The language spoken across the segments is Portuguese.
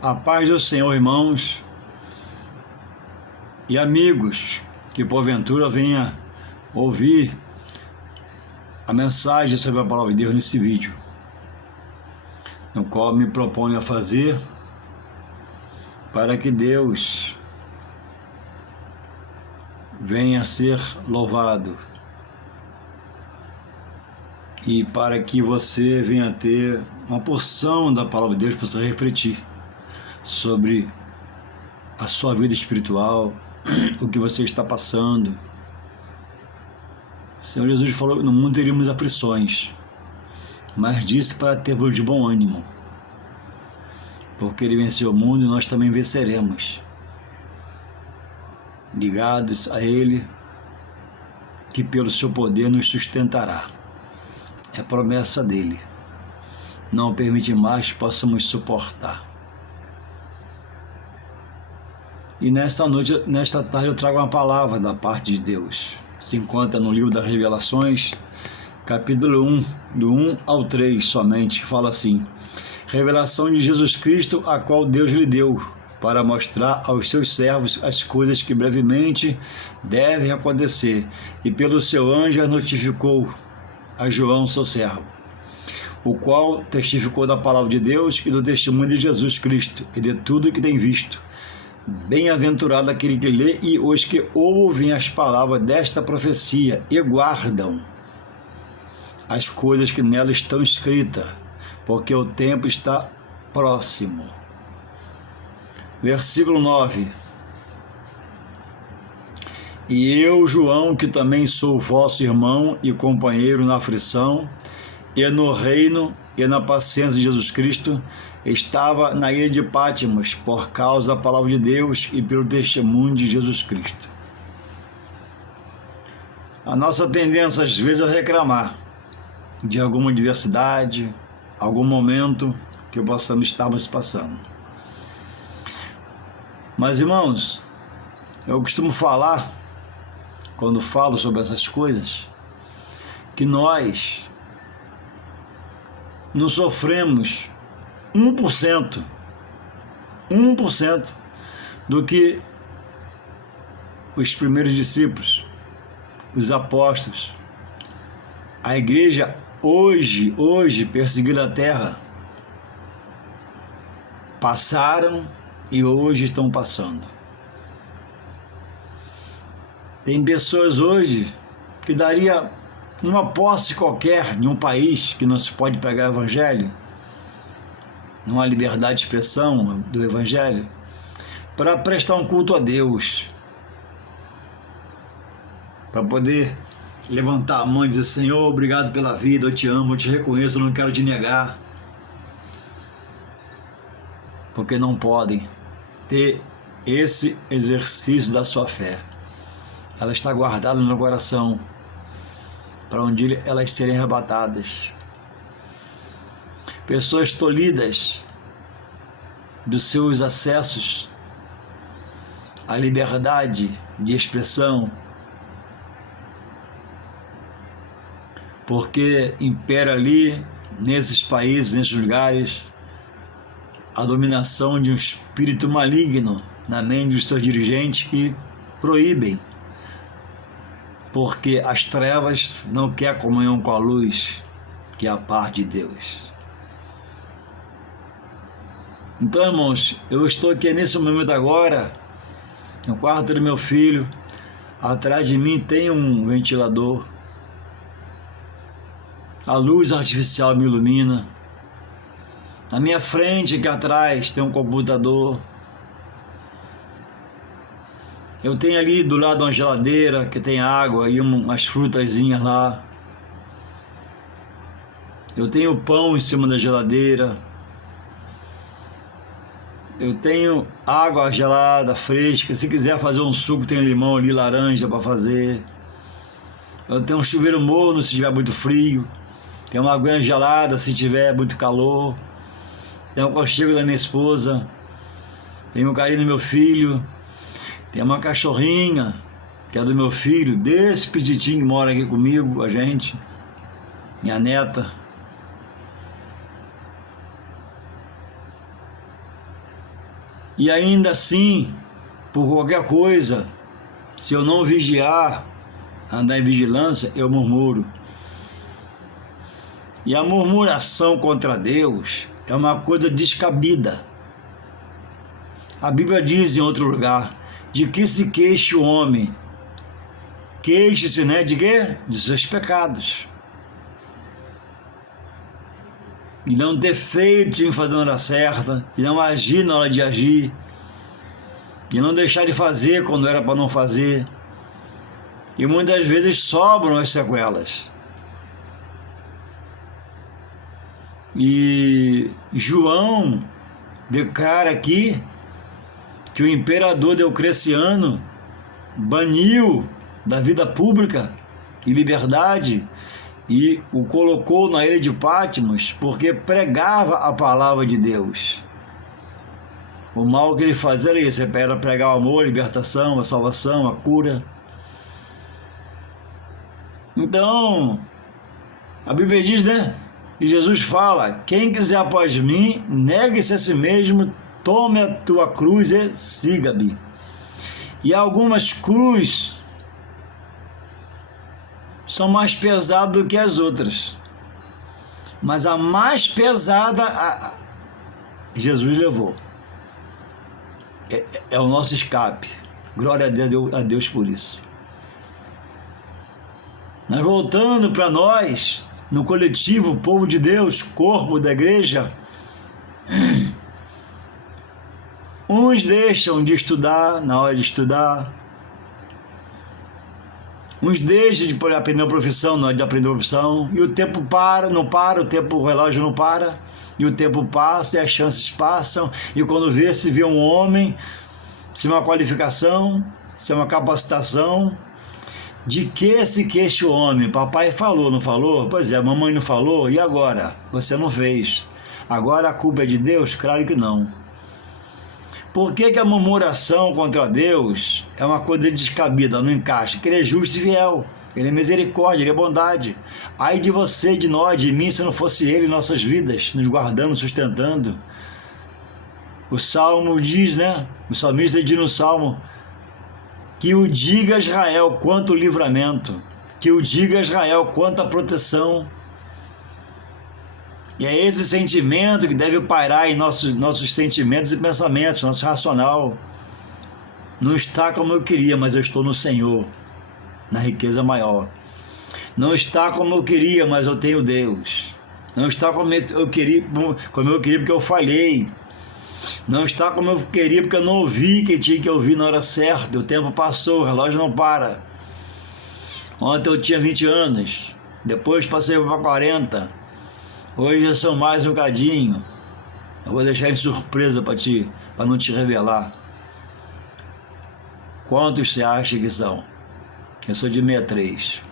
A paz do Senhor, irmãos e amigos, que porventura venha ouvir a mensagem sobre a palavra de Deus nesse vídeo, no qual me proponho a fazer para que Deus venha a ser louvado e para que você venha a ter uma porção da palavra de Deus para você refletir sobre a sua vida espiritual, o que você está passando. O Senhor Jesus falou que no mundo teríamos aflições, mas disse para termos de bom ânimo, porque Ele venceu o mundo e nós também venceremos, ligados a Ele, que pelo seu poder nos sustentará. É promessa dEle. Não permite mais possamos suportar. E nesta tarde eu trago uma palavra da parte de Deus. Se encontra no livro das Revelações, capítulo 1, do 1 ao 3 somente, fala assim: revelação de Jesus Cristo, a qual Deus lhe deu, para mostrar aos seus servos as coisas que brevemente devem acontecer, e pelo seu anjo as notificou a João, seu servo, o qual testificou da palavra de Deus e do testemunho de Jesus Cristo, e de tudo o que tem visto. Bem-aventurado aquele que lê e os que ouvem as palavras desta profecia e guardam as coisas que nela estão escritas, porque o tempo está próximo. Versículo 9. E eu, João, que também sou vosso irmão e companheiro na aflição, e no reino e na paciência de Jesus Cristo, estava na ilha de Pátimos, por causa da palavra de Deus e pelo testemunho de Jesus Cristo. A nossa tendência, às vezes, é reclamar de alguma adversidade, algum momento que possamos estarmos passando. Mas, irmãos, eu costumo falar, quando falo sobre essas coisas, que nós não sofremos 1% do que os primeiros discípulos, os apóstolos, a igreja hoje perseguida a terra, passaram e hoje estão passando. Tem pessoas hoje que daria uma posse qualquer em um país que não se pode pregar o evangelho, numa liberdade de expressão do evangelho, para prestar um culto a Deus, para poder levantar a mão e dizer: Senhor, obrigado pela vida, eu te amo, eu te reconheço, eu não quero te negar, porque não podem ter esse exercício da sua fé. Ela está guardada no meu coração, para um dia elas serem arrebatadas. Pessoas tolhidas dos seus acessos à liberdade de expressão, porque impera ali, nesses países, nesses lugares, a dominação de um espírito maligno na mente dos seus dirigentes que proíbem, porque as trevas não querem comunhão com a luz, que é a parte de Deus. Então, irmãos, eu estou aqui nesse momento agora, no quarto do meu filho. Atrás de mim tem um ventilador, a luz artificial me ilumina. Na minha frente, aqui atrás, tem um computador. Eu tenho ali do lado uma geladeira que tem água e umas frutazinhas lá. Eu tenho pão em cima da geladeira. Eu tenho água gelada, fresca. Se quiser fazer um suco, tem limão ali, laranja para fazer. Eu tenho um chuveiro morno se tiver muito frio. Tem uma aguinha gelada se tiver muito calor. Tem um aconchego da minha esposa. Tem um carinho do meu filho. Tem uma cachorrinha, que é do meu filho, desse petitinho que mora aqui comigo, a gente. Minha neta. E ainda assim, por qualquer coisa, se eu não vigiar, andar em vigilância, eu murmuro. E a murmuração contra Deus é uma coisa descabida. A Bíblia diz em outro lugar, de que se queixe o homem? Queixe-se, né? De quê? De seus pecados. E não ter feito em fazer a hora certa, e não agir na hora de agir, e não deixar de fazer quando era para não fazer. E muitas vezes sobram as sequelas. E João declara aqui que o imperador Diocleciano baniu da vida pública e liberdade e o colocou na ilha de Patmos porque pregava a palavra de Deus. O mal que ele fazia era isso, era pregar o amor, a libertação, a salvação, a cura. Então, a Bíblia diz, né? E Jesus fala, quem quiser após mim, negue-se a si mesmo, tome a tua cruz e siga-me. E algumas cruzes são mais pesadas do que as outras. Mas a mais pesada, Jesus levou. É o nosso escape. Glória a Deus por isso. Mas voltando para nós, no coletivo, povo de Deus, corpo da igreja, uns deixam de estudar na hora de estudar, uns deixam de aprender uma profissão na hora de aprender uma profissão, e o tempo não para, o relógio não para, e o tempo passa, e as chances passam, e quando se vê um homem, se é uma qualificação, se é uma capacitação, de que se queixa o homem? Papai falou, não falou? Pois é, mamãe não falou, e agora? Você não fez. Agora a culpa é de Deus? Claro que não. Por que a murmuração contra Deus é uma coisa descabida, não encaixa? Porque Ele é justo e fiel, Ele é misericórdia, Ele é bondade. Ai de você, de nós, de mim, se não fosse Ele em nossas vidas, nos guardando, sustentando. O Salmo diz, né? O salmista diz no Salmo, que o diga Israel quanto livramento, que o diga Israel quanto a proteção. E é esse sentimento que deve pairar em nossos sentimentos e pensamentos, nosso racional. Não está como eu queria, mas eu estou no Senhor, na riqueza maior. Não está como eu queria, mas eu tenho Deus. Não está como eu queria porque eu falhei. Não está como eu queria porque eu não ouvi quem tinha que ouvir na hora certa. O tempo passou, o relógio não para. Ontem eu tinha 20 anos, depois passei para 40. Hoje já são mais um bocadinho. Eu vou deixar em surpresa para ti, para não te revelar. Quantos você acha que são? Eu sou de 63.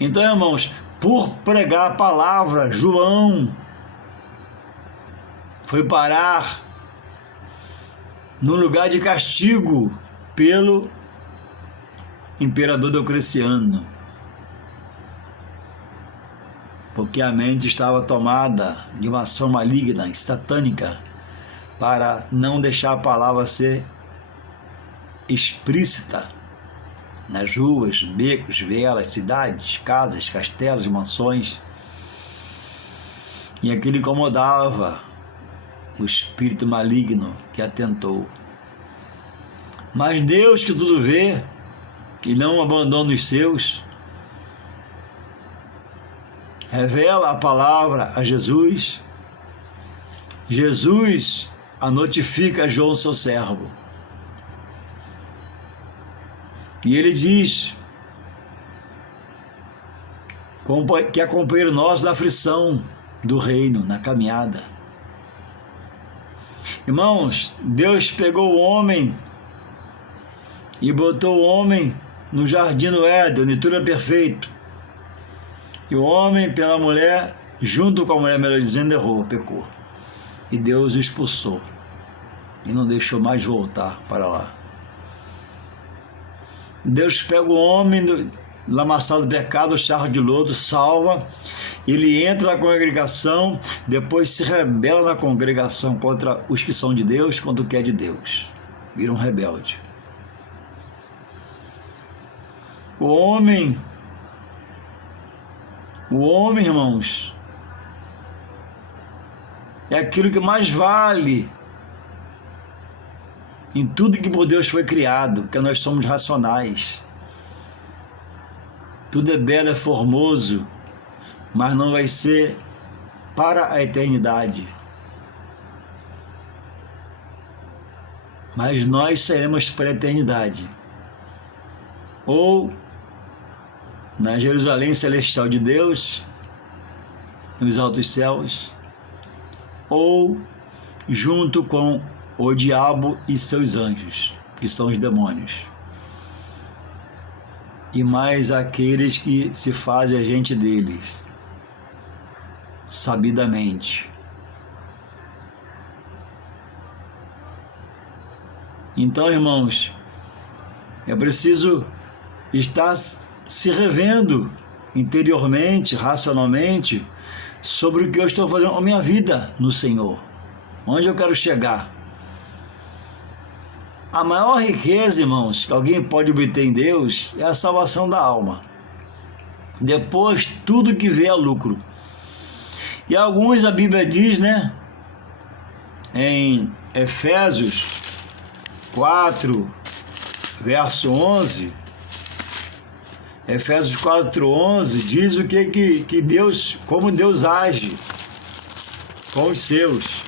Então, irmãos, por pregar a palavra, João foi parar no lugar de castigo pelo imperador Diocleciano, porque a mente estava tomada de uma ação maligna e satânica para não deixar a palavra ser explícita nas ruas, becos, vielas, cidades, casas, castelos e mansões. E aquilo incomodava o espírito maligno que atentou. Mas Deus, que tudo vê, que não abandona os seus, revela a palavra a Jesus. Jesus a notifica a João, seu servo. E ele diz que é companheiro nosso da aflição do reino, na caminhada. Irmãos, Deus pegou o homem e botou o homem no jardim do Éden, onde tudo é perfeito. E o homem, pela mulher, junto com a mulher, melhor dizendo, errou, pecou. E Deus o expulsou e não deixou mais voltar para lá. Deus pega o homem lamaçado do pecado, o charro de lodo, salva. Ele entra na congregação, depois se rebela na congregação contra os que são de Deus, contra o que é de Deus. Vira um rebelde. O homem, irmãos, é aquilo que mais vale em tudo que por Deus foi criado, porque nós somos racionais. Tudo é belo, é formoso, mas não vai ser para a eternidade. Mas nós seremos para a eternidade. Ou na Jerusalém celestial de Deus, nos altos céus, ou junto com o diabo e seus anjos, que são os demônios. E mais aqueles que se fazem agente deles, sabidamente. Então, irmãos, é preciso estar se revendo interiormente, racionalmente, sobre o que eu estou fazendo com a minha vida no Senhor. Onde eu quero chegar? A maior riqueza, irmãos, que alguém pode obter em Deus é a salvação da alma. Depois, tudo que vê é lucro. E alguns, a Bíblia diz, né, em Efésios 4, verso 11, Efésios 4:11 diz o que Deus, como Deus age com os seus.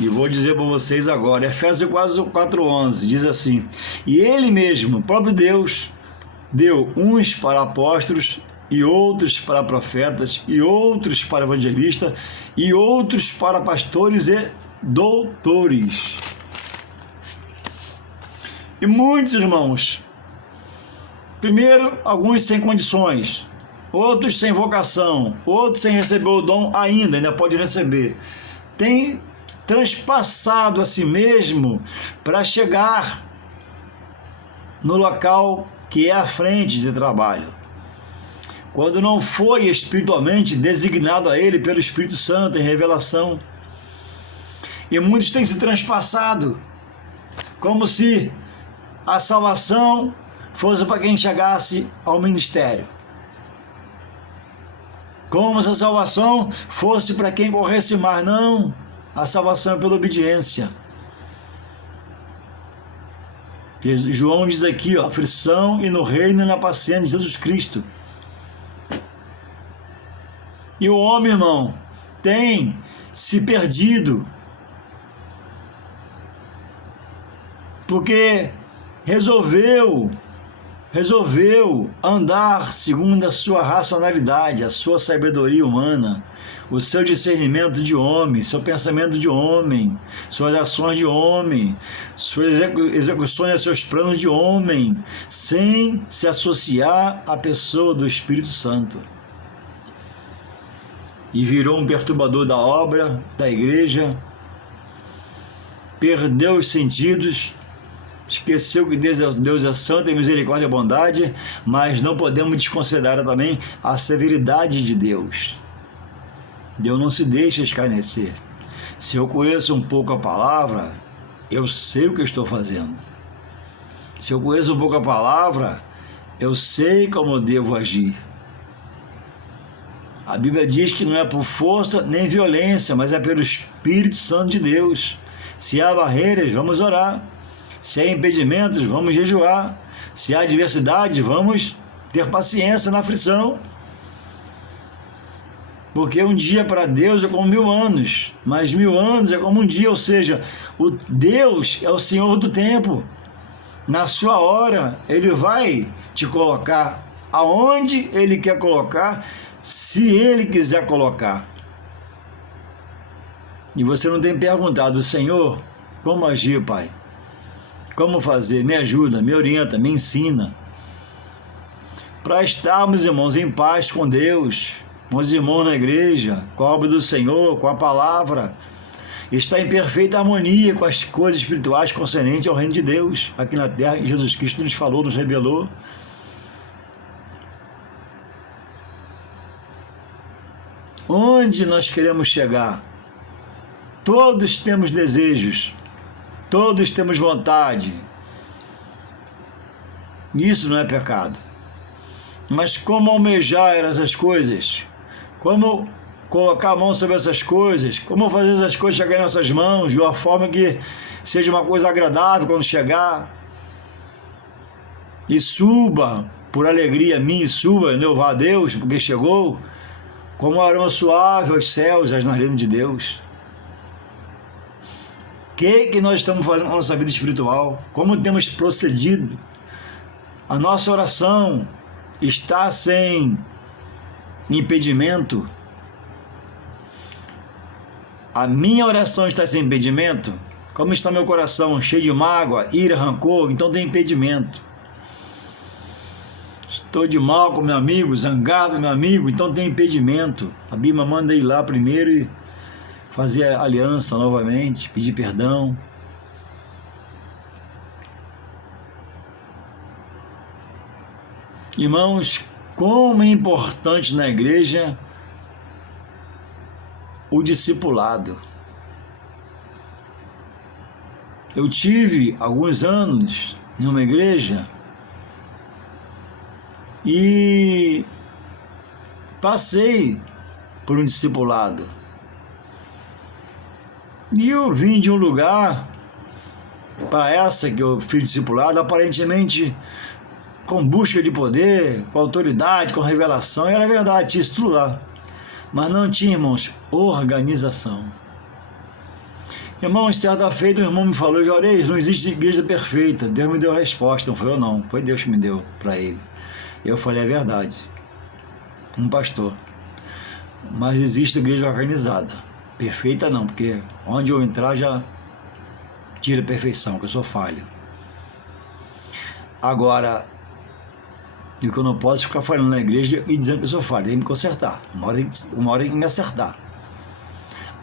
E vou dizer para vocês agora, Efésios 4:11 diz assim: e Ele mesmo, o próprio Deus, deu uns para apóstolos, e outros para profetas, e outros para evangelistas, e outros para pastores e doutores. E muitos, irmãos, primeiro, alguns sem condições, outros sem vocação, outros sem receber o dom ainda pode receber. Tem transpassado a si mesmo para chegar no local que é a frente de trabalho, quando não foi espiritualmente designado a ele pelo Espírito Santo em revelação. E muitos têm se transpassado, como se a salvação fosse para quem chegasse ao ministério, como se a salvação fosse para quem corresse mais. Não, a salvação é pela obediência. João diz aqui, ó, aflição e no reino e na paciência de Jesus Cristo. E o homem, irmão, tem se perdido, porque resolveu andar segundo a sua racionalidade, a sua sabedoria humana, o seu discernimento de homem, seu pensamento de homem, suas ações de homem, suas execuções, seus planos de homem, sem se associar à pessoa do Espírito Santo. E virou um perturbador da obra, da igreja, perdeu os sentidos, esqueceu que Deus é santo, tem misericórdia e bondade, mas não podemos desconsiderar também a severidade de Deus. Deus não se deixa escarnecer. Se eu conheço um pouco a palavra, eu sei o que eu estou fazendo. Se eu conheço um pouco a palavra, eu sei como eu devo agir. A Bíblia diz que não é por força nem violência, mas é pelo Espírito Santo de Deus. Se há barreiras, vamos orar. Se há impedimentos, vamos jejuar. Se há adversidade, vamos ter paciência na aflição. Porque um dia para Deus é como 1000 anos, mas 1000 anos é como um dia, ou seja, o Deus é o Senhor do tempo. Na sua hora, Ele vai te colocar aonde Ele quer colocar, se Ele quiser colocar. E você não tem perguntado, Senhor, como agir, Pai? Como fazer? Me ajuda, me orienta, me ensina. Para estarmos, irmãos, em paz com Deus, com os irmãos na igreja, com a obra do Senhor, com a palavra, está em perfeita harmonia com as coisas espirituais concernentes ao reino de Deus, aqui na terra, que Jesus Cristo nos falou, nos revelou. onde nós queremos chegar. Todos temos desejos, todos temos vontade. Isso não é pecado. Mas como almejar essas coisas? Como colocar a mão sobre essas coisas? Como fazer essas coisas chegarem em nossas mãos de uma forma que seja uma coisa agradável quando chegar? E suba por alegria minha, e suba louvar a Deus, porque chegou como um aroma suave aos céus, às narinas de Deus. O que nós estamos fazendo na nossa vida espiritual? Como temos procedido? A nossa oração está sem impedimento? A minha oração está sem impedimento? Como está meu coração? Cheio de mágoa, ira, rancor? Então tem impedimento. Estou de mal com meu amigo, zangado com meu amigo, então tem impedimento. A Bíblia manda ir lá primeiro e fazer aliança novamente, pedir perdão. Irmãos, como é importante na igreja o discipulado. Eu tive alguns anos em uma igreja e passei por um discipulado. E eu vim de um lugar para essa que eu fiz discipulado, aparentemente com busca de poder, com autoridade, com revelação. E era verdade, tinha isso tudo lá. Mas não tinha, irmãos, organização. Irmãos, certa feita um irmão me falou: Juarez, não existe igreja perfeita. Deus me deu a resposta. Não foi eu não, foi Deus que me deu para ele. Eu falei: é verdade, um pastor. Mas existe igreja organizada. Perfeita não, porque onde eu entrar já tira a perfeição, que eu sou falho. Agora, o que eu não posso ficar falando na igreja e dizendo que eu sou falho, tem que me consertar. Uma hora tem que me acertar.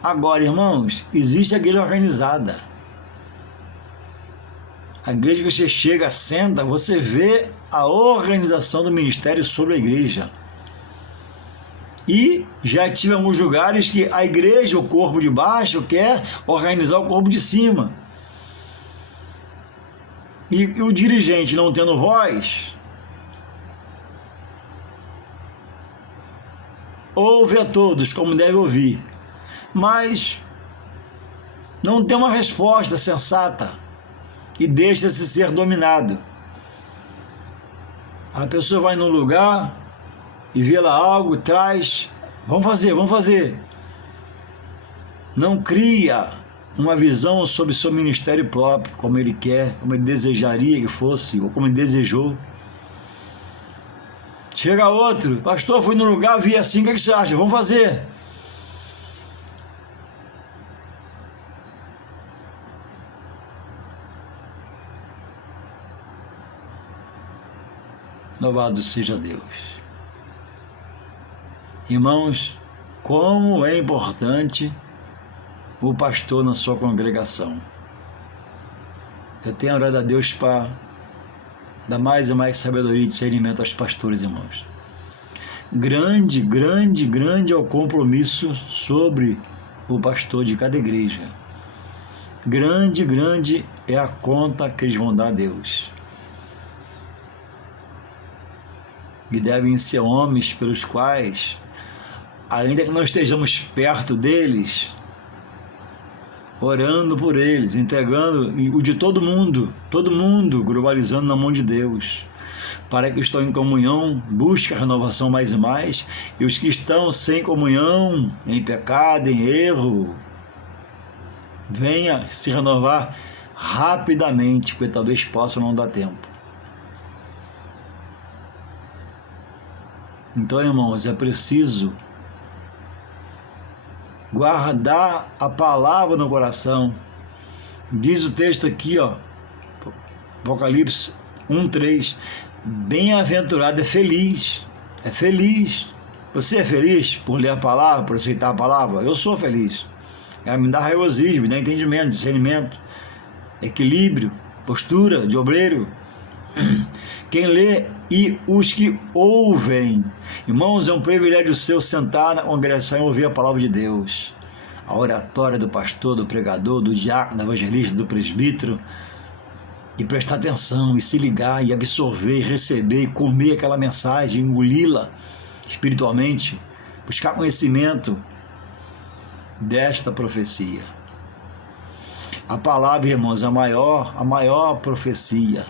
Agora, irmãos, existe a igreja organizada. A igreja que você chega, senta, você vê a organização do ministério sobre a igreja. E já tive alguns lugares que a igreja, o corpo de baixo, quer organizar o corpo de cima. E o dirigente não tendo voz, ouve a todos como deve ouvir, mas não tem uma resposta sensata e deixa-se ser dominado. A pessoa vai num lugar e vê lá algo, traz, vamos fazer. Não cria uma visão sobre seu ministério próprio, como ele quer, como ele desejaria que fosse, ou como ele desejou. Chega outro: pastor, fui no lugar, vi assim, o que você acha? Vamos fazer. Louvado seja Deus. Irmãos, como é importante o pastor na sua congregação. Eu tenho orado a Deus para dar mais e mais sabedoria e discernimento aos pastores, irmãos. Grande é o compromisso sobre o pastor de cada igreja. Grande é a conta que eles vão dar a Deus. E devem ser homens pelos quais, ainda que não estejamos perto deles, orando por eles, entregando o de todo mundo, globalizando na mão de Deus, para que estão em comunhão, busquem a renovação mais e mais, e os que estão sem comunhão, em pecado, em erro, venha se renovar rapidamente, porque talvez possa não dar tempo. Então, irmãos, é preciso guardar a palavra no coração. Diz o texto aqui, Apocalipse 1:3, bem-aventurado, é feliz. Você é feliz por ler a palavra, por aceitar a palavra? Eu sou feliz. Ela me dá regozijo, me dá entendimento, discernimento, equilíbrio, postura de obreiro. Quem lê e os que ouvem. Irmãos, é um privilégio seu sentar na congregação e ouvir a palavra de Deus. A oratória do pastor, do pregador, do diácono, do evangelista, do presbítero, e prestar atenção, e se ligar, e absorver, e receber, e comer aquela mensagem, engoli-la espiritualmente, buscar conhecimento desta profecia. A palavra, irmãos, é a maior profecia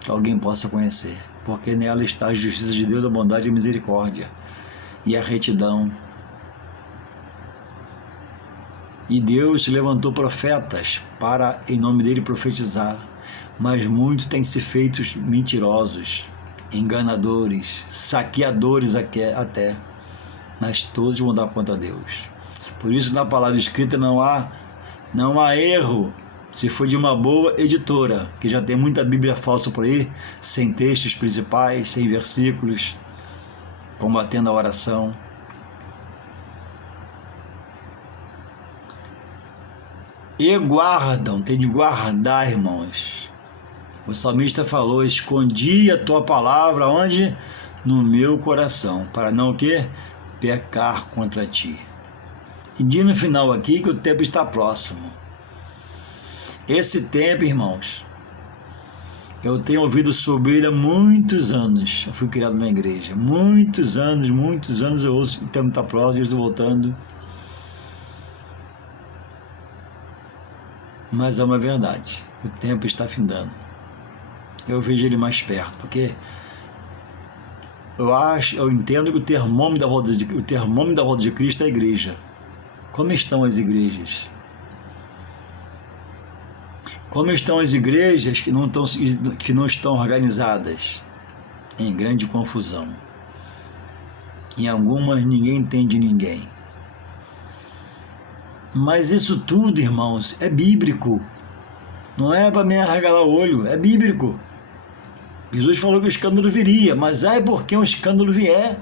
que alguém possa conhecer, porque nela está a justiça de Deus, a bondade e a misericórdia, e a retidão. E Deus levantou profetas para, em nome dele, profetizar, mas muitos têm se feito mentirosos, enganadores, saqueadores até, mas todos vão dar conta a Deus. Por isso, na palavra escrita não há erro, se for de uma boa editora, que já tem muita Bíblia falsa por aí, sem textos principais, sem versículos, combatendo a oração. E guardam, tem de guardar, irmãos. O salmista falou: escondi a tua palavra onde? No meu coração, para não o quê? Pecar contra ti. E diz no final aqui que o tempo está próximo. Esse tempo, irmãos, eu tenho ouvido sobre ele há muitos anos. Eu fui criado na igreja. Muitos anos eu ouço que o tempo está próximo, eu estou voltando. Mas é uma verdade, o tempo está findando. Eu vejo ele mais perto, porque eu entendo que o termômetro da volta de Cristo é a igreja. Como estão as igrejas? Como estão as igrejas que não estão organizadas? Em grande confusão. Em algumas ninguém entende ninguém. Mas isso tudo, irmãos, é bíblico. Não é para me arregalar o olho, é bíblico. Jesus falou que o escândalo viria, mas é porque um escândalo vier.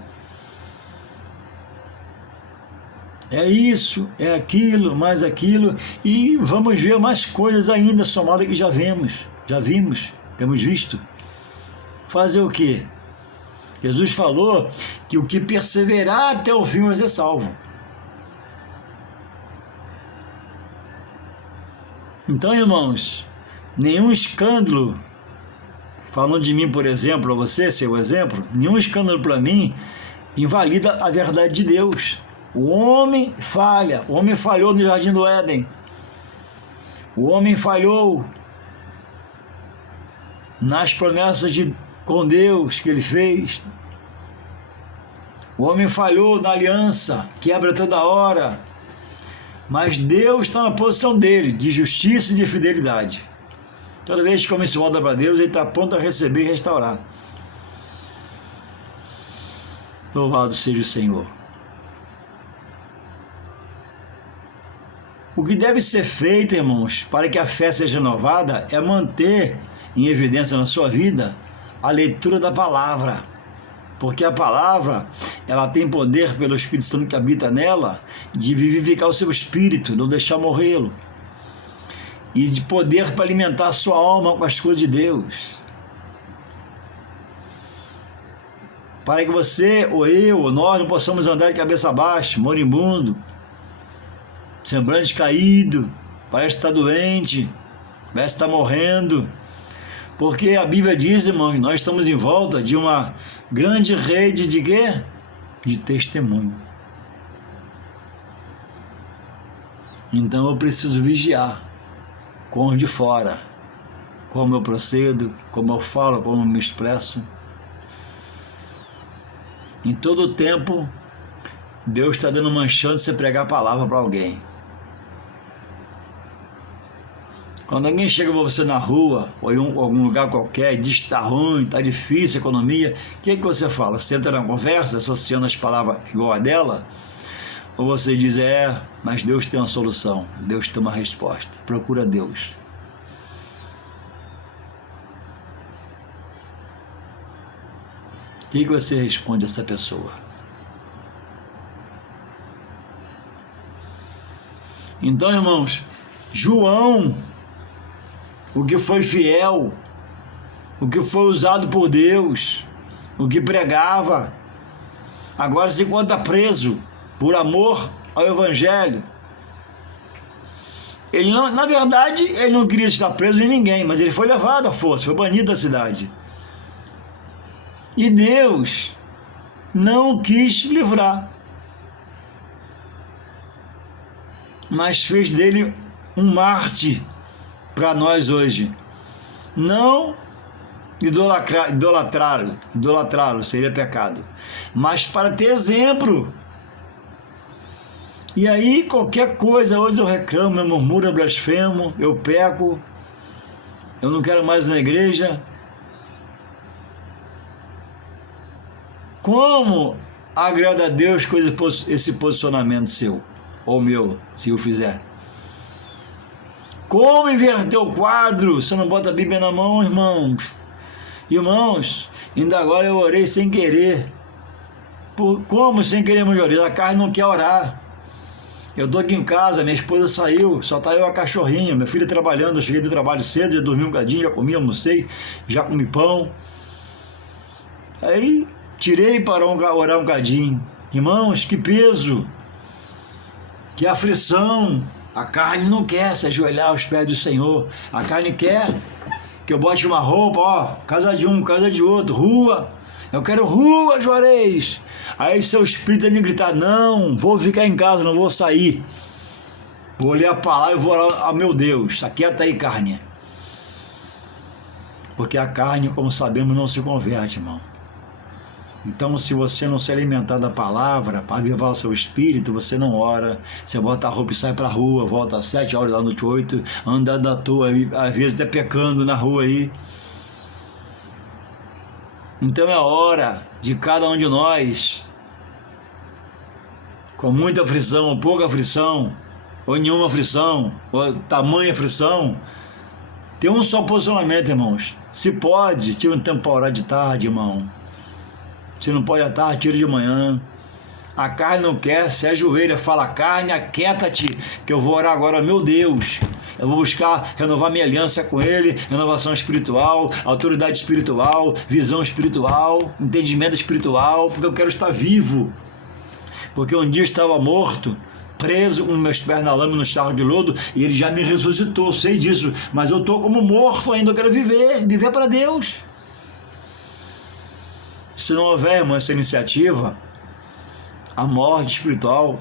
É isso, é aquilo, mais aquilo, e vamos ver mais coisas ainda somadas que já vimos, temos visto. Fazer o quê? Jesus falou que o que perseverar até o fim vai ser salvo. Então, irmãos, nenhum escândalo, falando de mim, por exemplo, para você, seu exemplo, nenhum escândalo para mim invalida a verdade de Deus. O homem falha, o homem falhou no Jardim do Éden, o homem falhou nas promessas com Deus que ele fez, o homem falhou na aliança, quebra toda hora. Mas Deus está na posição dele, de justiça e de fidelidade. Toda vez que o homem se volta para Deus, ele está pronto a receber e restaurar. Louvado seja o Senhor. O que deve ser feito, irmãos, para que a fé seja renovada, é manter em evidência na sua vida a leitura da palavra. Porque a palavra, ela tem poder pelo Espírito Santo que habita nela, de vivificar o seu espírito, não deixar morrê-lo. E de poder para alimentar a sua alma com as coisas de Deus. Para que você, ou eu, ou nós, não possamos andar de cabeça baixa, moribundo, semblante caído, parece estar doente, parece estar morrendo. Porque a Bíblia diz, irmão, que nós estamos em volta de uma grande rede de quê? De testemunho. Então eu preciso vigiar com os de fora, como eu procedo, como eu falo, como eu me expresso. Em todo o tempo, Deus está dando uma chance de você pregar a palavra para alguém. Quando alguém chega para você na rua, ou em algum lugar qualquer, e diz que está ruim, está difícil a economia, o que você fala? Senta na conversa, associando as palavras igual a dela? Ou você diz, mas Deus tem uma solução, Deus tem uma resposta, procura Deus. O que você responde a essa pessoa? Então, irmãos, João, o que foi fiel, o que foi usado por Deus, o que pregava, agora se encontra preso por amor ao Evangelho. Ele não, na verdade, ele não queria estar preso em ninguém, mas ele foi levado à força, foi banido da cidade. E Deus não quis livrar, mas fez dele um mártir para nós hoje. Não idolatrá-lo seria pecado, mas para ter exemplo. E aí qualquer coisa, hoje eu reclamo, eu murmuro, eu blasfemo, eu peco, eu não quero mais ir na igreja. Como agrada a Deus com esse posicionamento seu, ou meu, se eu fizer? Como inverter o quadro? Você não bota a Bíblia na mão, irmãos? Irmãos, ainda agora eu orei sem querer. Como sem querer, meu Deus? A carne não quer orar. Eu estou aqui em casa, minha esposa saiu, só está eu e a cachorrinha, meu filho trabalhando, eu cheguei do trabalho cedo, já dormi um bocadinho, já comi, almocei, já comi pão. Aí tirei para orar um bocadinho. Irmãos, que peso, que aflição. A carne não quer se ajoelhar aos pés do Senhor. A carne quer que eu bote uma roupa, ó, casa de um, casa de outro, rua. Eu quero rua, Juarez. Aí seu espírito vai me gritar, não, vou ficar em casa, não vou sair. Vou ler a palavra e vou orar ao meu Deus. Aquieta aí, carne. Porque a carne, como sabemos, não se converte, irmão. Então, se você não se alimentar da palavra, para avivar o seu espírito, você não ora, você bota a roupa e sai para a rua, volta às 7 horas da noite, 8, andando à toa, às vezes até pecando na rua aí. Então é hora de cada um de nós, com muita aflição, ou pouca aflição, ou nenhuma aflição, ou tamanha aflição, ter um só posicionamento, irmãos. Se pode, tira um tempo para orar de tarde, irmão. Se não pode à tarde, tira de manhã. A carne não quer, se ajoelha, fala, carne, aquieta-te, que eu vou orar agora, meu Deus. Eu vou buscar renovar minha aliança com Ele, renovação espiritual, autoridade espiritual, visão espiritual, entendimento espiritual, porque eu quero estar vivo. Porque um dia eu estava morto, preso com meus pés na lama no charco de lodo, e Ele já me ressuscitou, sei disso, mas eu estou como morto ainda, eu quero viver para Deus. Se não houver, irmão, essa iniciativa, a morte espiritual,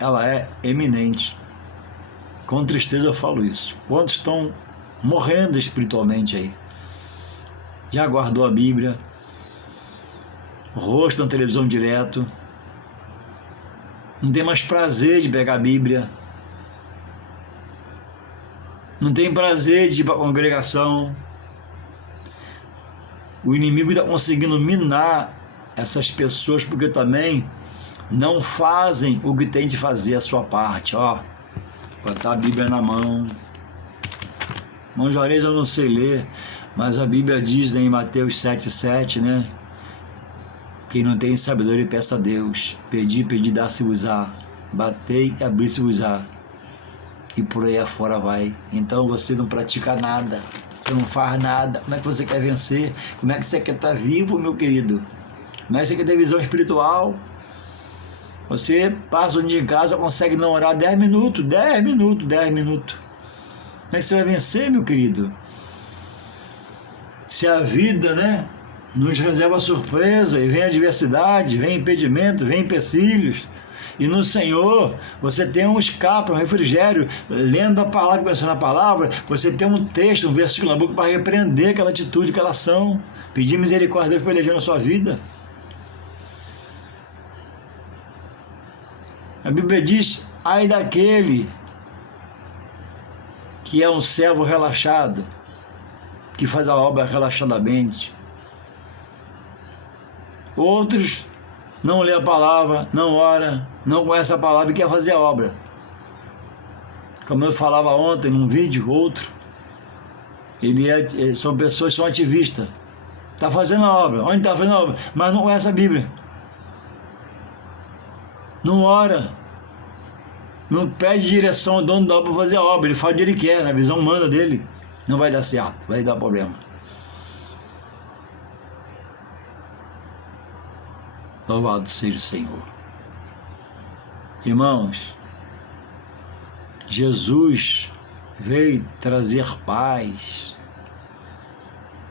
ela é eminente. Com tristeza eu falo isso. Quantos estão morrendo espiritualmente aí? Já guardou a Bíblia, rosto na televisão direto, não tem mais prazer de pegar a Bíblia, não tem prazer de ir para a congregação. O inimigo está conseguindo minar essas pessoas porque também não fazem o que tem de fazer a sua parte. Ó, botar a Bíblia na mão. Irmão Juarez, eu não sei ler, mas a Bíblia diz, né, em Mateus 7,7, né? Quem não tem sabedoria, peça a Deus. Pedi, dar-se-vos-á. Batei e abrir-se-vos-á. E por aí afora vai. Então você não pratica nada. Você não faz nada. Como é que você quer vencer? Como é que você quer estar vivo, meu querido? Como é que você quer ter visão espiritual? Você passa um dia em casa, consegue não orar 10 minutos. Como é que você vai vencer, meu querido? Se a vida, né, nos reserva surpresa, e vem adversidade, vem impedimento, vem empecilhos, e no Senhor você tem um escape, um refrigério, lendo a palavra, conhecendo a palavra, você tem um texto, um versículo na boca para repreender aquela atitude, aquela ação, pedir misericórdia a Deus para eleger na sua vida. A Bíblia diz, ai daquele que é um servo relaxado, que faz a obra relaxadamente. Outros não lê a palavra, não ora, não conhece a palavra e quer fazer a obra. Como eu falava ontem num vídeo, outro, são pessoas que são ativistas. Está fazendo a obra, onde está fazendo a obra? Mas não conhece a Bíblia. Não ora. Não pede direção ao dono da obra para fazer a obra. Ele faz o que ele quer, na visão humana dele. Não vai dar certo, vai dar problema. Louvado seja o Senhor. Irmãos, Jesus veio trazer paz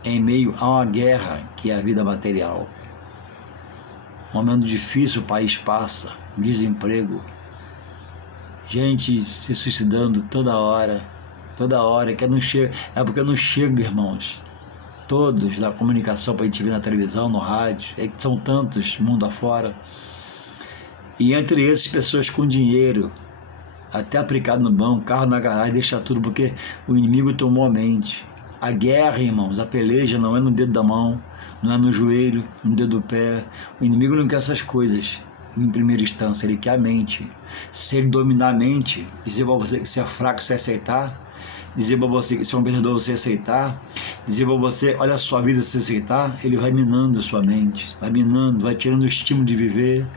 em meio a uma guerra que é a vida material. Um momento difícil o país passa, desemprego, gente se suicidando toda hora, que não chega, é porque não chega, irmãos, todos da comunicação para a gente ver na televisão, no rádio, é que são tantos mundo afora, e entre esses pessoas com dinheiro, até aplicado no banco, carro na garagem, deixa tudo, porque o inimigo tomou a mente. A guerra, irmãos, a peleja não é no dedo da mão, não é no joelho, no dedo do pé. O inimigo não quer essas coisas em primeira instância, ele quer a mente. Se ele dominar a mente, dizer para você que você é fraco, você aceitar, dizer para você que você é um perdedor, você aceitar, dizer para você, olha a sua vida, você aceitar, ele vai minando a sua mente, vai minando, vai tirando o estímulo de viver,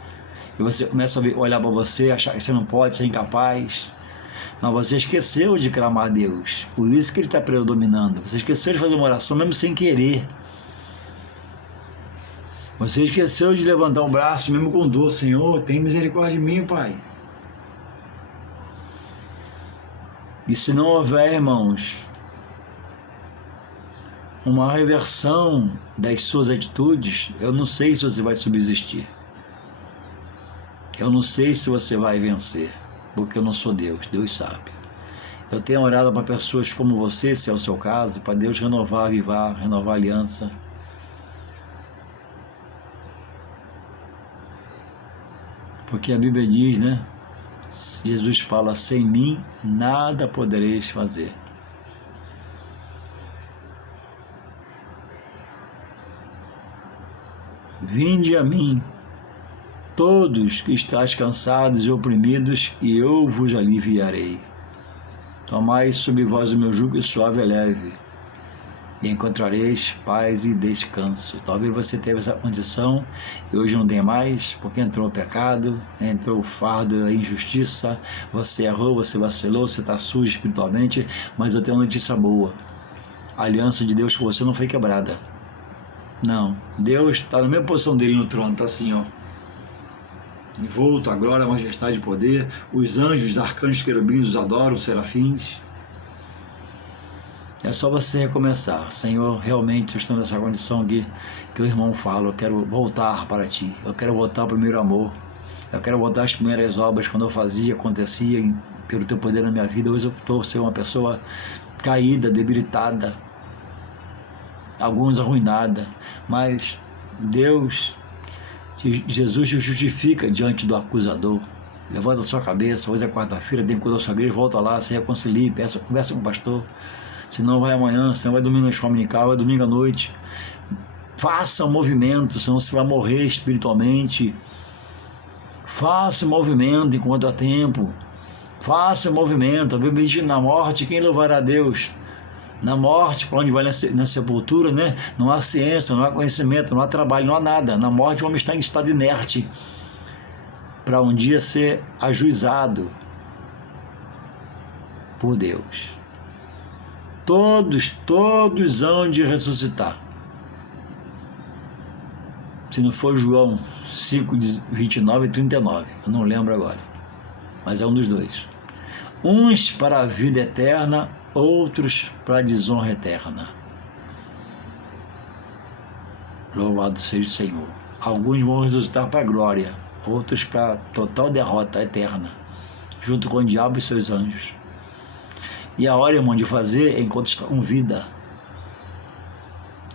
e você começa a olhar para você, achar que você não pode, ser incapaz. Mas você esqueceu de clamar a Deus, por isso que ele está predominando. Você esqueceu de fazer uma oração mesmo sem querer. Você esqueceu de levantar o braço mesmo com dor. Senhor, tem misericórdia de mim, Pai. E se não houver, irmãos, uma reversão das suas atitudes, eu não sei se você vai subsistir. Eu não sei se você vai vencer, porque eu não sou Deus, Deus sabe. Eu tenho orado para pessoas como você, se é o seu caso, para Deus renovar, avivar, renovar a aliança. Porque a Bíblia diz, né? Jesus fala, sem mim nada podereis fazer. Vinde a mim, todos que estáis cansados e oprimidos, e eu vos aliviarei. Tomai sobre vós o meu jugo suave e leve, e encontrareis paz e descanso. Talvez você teve essa condição e hoje não tem mais, porque entrou o pecado, entrou o fardo, a injustiça, você errou, você vacilou, você está sujo espiritualmente, mas eu tenho uma notícia boa. A aliança de Deus com você não foi quebrada. Não, Deus está na mesma posição dele no trono, está assim, ó. Envolto a glória, a majestade e poder, os anjos, os arcanjos, os querubins os adoram, os serafins. É só você recomeçar. Senhor, realmente eu estou nessa condição aqui que o irmão fala, eu quero voltar para Ti, eu quero voltar ao primeiro amor, eu quero voltar às primeiras obras, quando eu fazia, acontecia, pelo Teu poder na minha vida. Hoje eu estou sendo uma pessoa caída, debilitada, alguns arruinada, mas Deus, Jesus te justifica diante do acusador. Levanta a sua cabeça, hoje é quarta-feira, tem que cuidar da sua igreja, volta lá, se reconcilie, conversa com o pastor, senão vai amanhã, senão vai domingo na escola dominical, vai domingo à noite. Faça um movimento, senão você vai morrer espiritualmente. Faça um movimento enquanto há tempo. Faça um movimento. A Bíblia diz, na morte quem louvará a Deus? Na morte, para onde vai na sepultura, né? Não há ciência, não há conhecimento, não há trabalho, não há nada. Na morte o homem está em estado inerte, para um dia ser ajuizado por Deus. Todos hão de ressuscitar. Se não for João 5, 29 e 39, eu não lembro agora, mas é um dos dois. Uns para a vida eterna, outros para a desonra eterna. Louvado seja o Senhor. Alguns vão ressuscitar para a glória, outros para total derrota eterna, junto com o diabo e seus anjos. E a hora, irmão, de fazer é enquanto está com vida.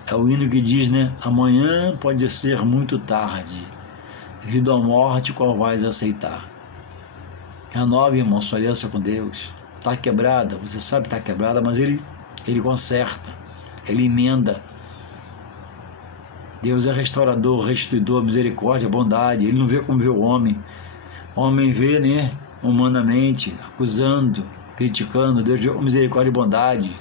É o hino que diz, né? Amanhã pode ser muito tarde, vida ou morte, qual vais aceitar? Renove, irmão, sua aliança com Deus. Está quebrada, você sabe que está quebrada, mas ele conserta, ele emenda. Deus é restaurador, restituidor, misericórdia, bondade. Ele não vê como vê o homem. O homem vê, né, humanamente, acusando, criticando. Deus vê com misericórdia e bondade.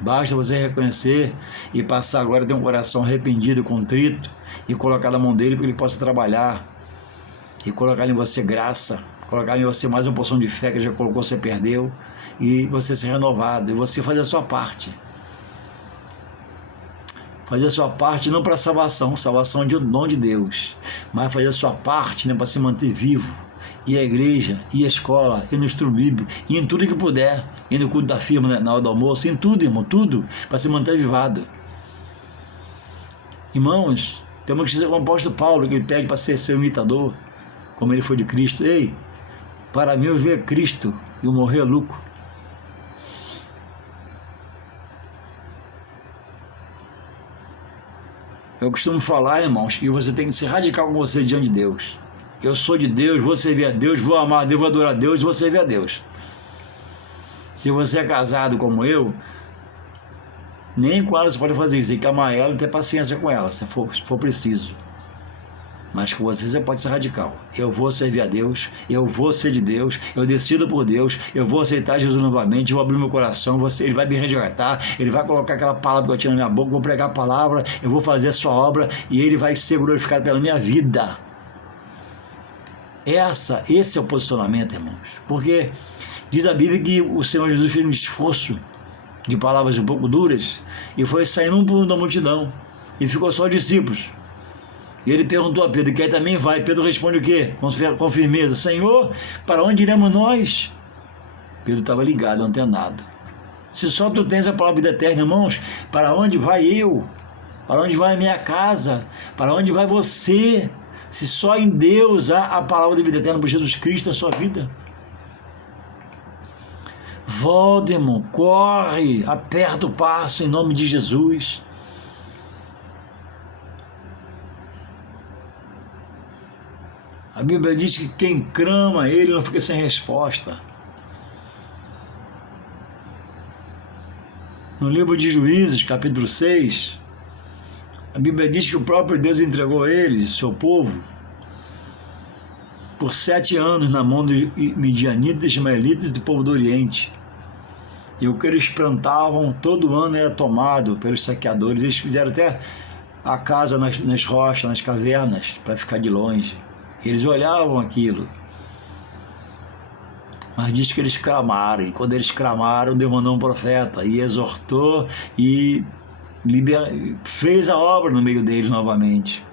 Basta você reconhecer e passar agora a ter um coração arrependido, contrito, e colocar na mão dele para que ele possa trabalhar, e colocar em você graça, colocar em você mais uma porção de fé que ele já colocou, você perdeu, e você ser renovado, e você fazer a sua parte. fazer a sua parte não para salvação, salvação é de dom de Deus, mas fazer a sua parte, né, para se manter vivo, ir à igreja, ir à escola, ir no estudo bíblico, ir em tudo que puder, ir no culto da firma, né, na hora do almoço, em tudo, irmão, tudo, para se manter avivado. Irmãos, temos que ser como o apóstolo Paulo, que ele pede para ser seu imitador, como ele foi de Cristo. Ei, para mim eu ver Cristo e o morrer é lucro. Eu costumo falar, irmãos, que você tem que ser radical com você diante de Deus. Eu sou de Deus, vou servir a Deus, vou amar a Deus, vou adorar a Deus, vou servir a Deus. Se você é casado como eu, nem com ela você pode fazer isso, tem que amar ela e ter paciência com ela, se for preciso. Mas com você pode ser radical. Eu vou servir a Deus, eu vou ser de Deus, eu decido por Deus, eu vou aceitar Jesus novamente, eu vou abrir meu coração, ele vai me resgatar, ele vai colocar aquela palavra que eu tinha na minha boca, eu vou pregar a palavra, eu vou fazer a sua obra e ele vai ser glorificado pela minha vida. Esse é o posicionamento, irmãos. Porque diz a Bíblia que o Senhor Jesus fez um esforço de palavras um pouco duras e foi saindo um por um da multidão e ficou só os discípulos. E ele perguntou a Pedro, quem também vai? Pedro responde o quê? Com firmeza, Senhor, para onde iremos nós? Pedro estava ligado, antenado. Se só tu tens a palavra da vida eterna, irmãos, para onde vai eu? Para onde vai a minha casa? Para onde vai você? Se só em Deus há a palavra da vida eterna por Jesus Cristo na sua vida. Volta, irmão, corre, aperta o passo em nome de Jesus. A Bíblia diz que quem clama a Ele não fica sem resposta. No livro de Juízes, capítulo 6, a Bíblia diz que o próprio Deus entregou a eles, seu povo, por 7 anos na mão de midianitas, ismaelitas e do povo do Oriente. E o que eles plantavam todo ano era tomado pelos saqueadores. Eles fizeram até a casa nas rochas, nas cavernas, para ficar de longe. Eles olhavam aquilo. Mas diz que eles clamaram. E quando eles clamaram, Deus mandou um profeta e exortou e fez a obra no meio deles novamente.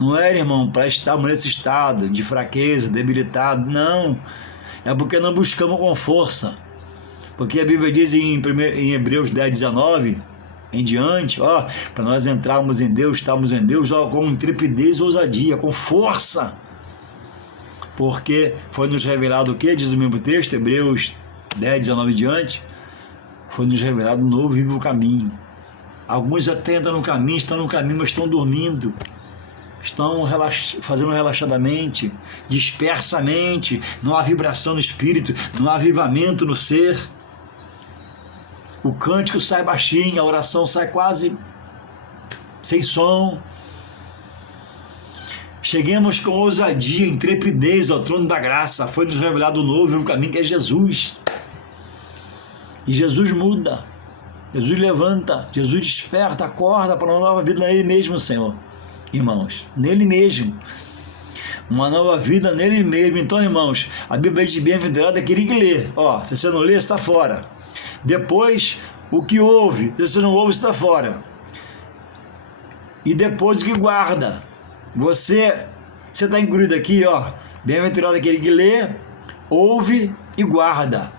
Não era, irmão, para estarmos nesse estado de fraqueza, debilitado, não. É porque não buscamos com força. Porque a Bíblia diz em Hebreus 10, 19, em diante, para nós entrarmos em Deus, estarmos em Deus, com intrepidez e ousadia, com força. Porque foi nos revelado o que? Diz o mesmo texto, Hebreus 10, 19 em diante, foi nos revelado um novo e vivo caminho. Alguns até entram no caminho, estão no caminho, mas estão dormindo. Estão fazendo relaxadamente, dispersamente, não há vibração no espírito, não há avivamento no ser. O cântico sai baixinho, a oração sai quase sem som. Cheguemos com ousadia, intrepidez ao trono da graça. Foi nos revelado um novo e um caminho que é Jesus. E Jesus muda, Jesus levanta, Jesus desperta, acorda para uma nova vida nele mesmo, Senhor. Irmãos, nele mesmo. Uma nova vida nele mesmo. Então, irmãos, a Bíblia diz bem-aventurado aquele que lê. Se você não lê, você está fora. Depois, o que ouve. Se você não ouve, você está fora. E depois o que guarda. Você está incluído aqui, bem-aventurado aquele que lê, ouve e guarda.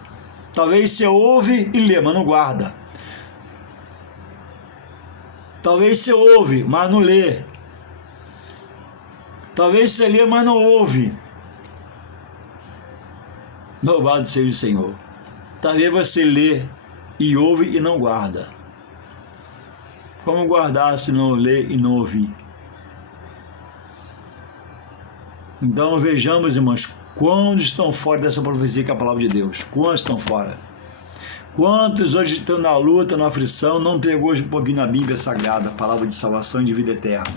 Talvez você ouve e lê, mas não guarda. Talvez você ouve, mas não lê. Talvez você lê, mas não ouve. Louvado seja o Senhor. Talvez você lê e ouve e não guarda. Como guardar se não lê e não ouvir? Então vejamos, irmãos, quantos estão fora dessa profecia que é a palavra de Deus? Quantos estão fora? Quantos hoje estão na luta, na aflição, não pegou hoje um pouquinho na Bíblia Sagrada, a palavra de salvação e de vida eterna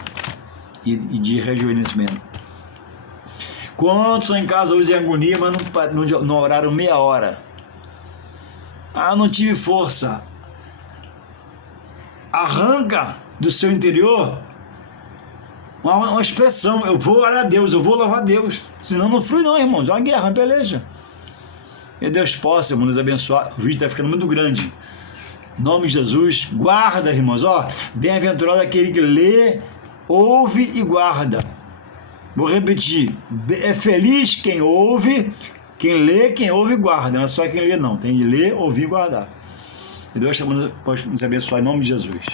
e de rejuvenescimento? Quantos estão em casa hoje em agonia, mas não oraram meia hora? Não tive força. Arranca do seu interior uma expressão, eu vou orar a Deus, eu vou louvar a Deus, senão não flui não, irmãos, é uma guerra, uma peleja. Que Deus possa, irmão, nos abençoar. O vídeo está ficando muito grande, Em nome de Jesus, guarda, irmãos. Ó, bem-aventurado aquele que lê, ouve e guarda. Vou repetir. É feliz quem ouve, quem lê, quem ouve e guarda. Não é só quem lê, não. Tem de ler, ouvir e guardar. E Deus pode nos abençoar em nome de Jesus.